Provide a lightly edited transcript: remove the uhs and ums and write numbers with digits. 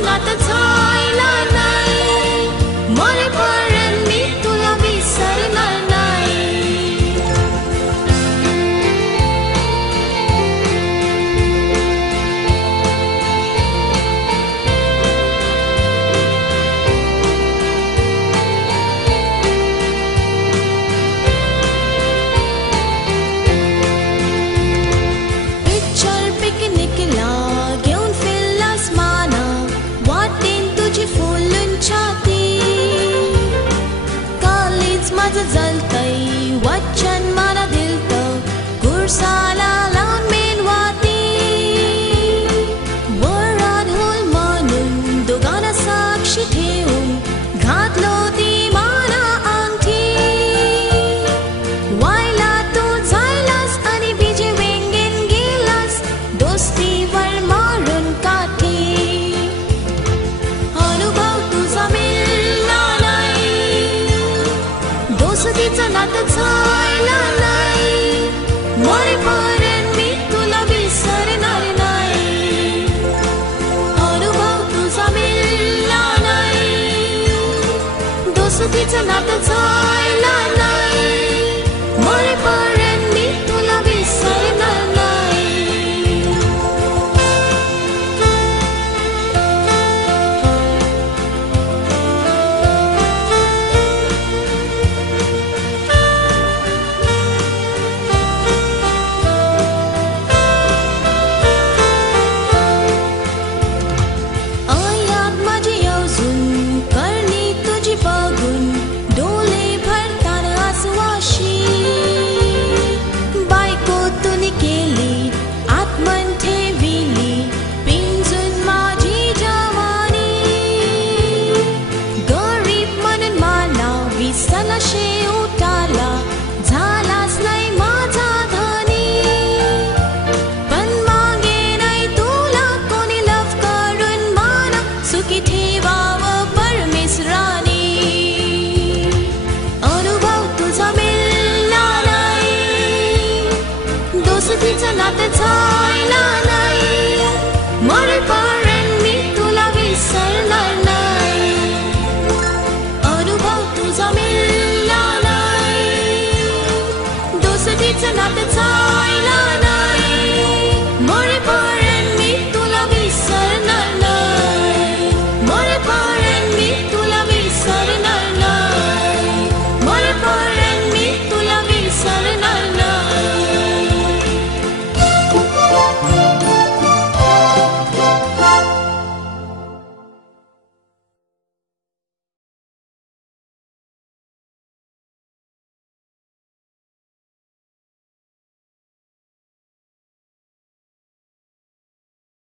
दोस्तीचं नातं झालं नाही, मरेपर्यंत मी तुला विसरणार नाही. पिक्चर पिकनिकला घेऊन फिरलास माना, वाटेन तुझी फुलून छाती. कालीच माझं जलतय वचन मला दिलतं, गुरसाला लावून मेणवाती. वरात होल म्हणून दोघांना साक्षी ठेवून घातलो ती माना अंगठी. वायला तू जायलास आणि बीजे वेंगेन गेलास, दोस्तीवर मारून काठी. अनुभव तुझा मिळला नाही, दोस्तीचं नातं झालं नाही, मरेपर्यंत मी तुला विसरणार नाही. अनुभव तुझा मिळला नाही, दोस्तीचं नातं झालं नाही, मरेपर्यंत मी तुला विसरणार नाही. आयात माझी अजून करणी तुझी बघून, डोळे भरताना आसवाशी. बायको तुनी केली आत्मन ठेविली, पिंजून माझी जवानी. गरीब म्हणून मला विसरला शेवटाला, झालाच नाही माझा धनी. पण मागे नाही तुला कोणी लव करून माना, सुखी ठेवावं परमेश्वराने. अनुभव तुझा मिळला नाही, दोस्तीचं नातं झालं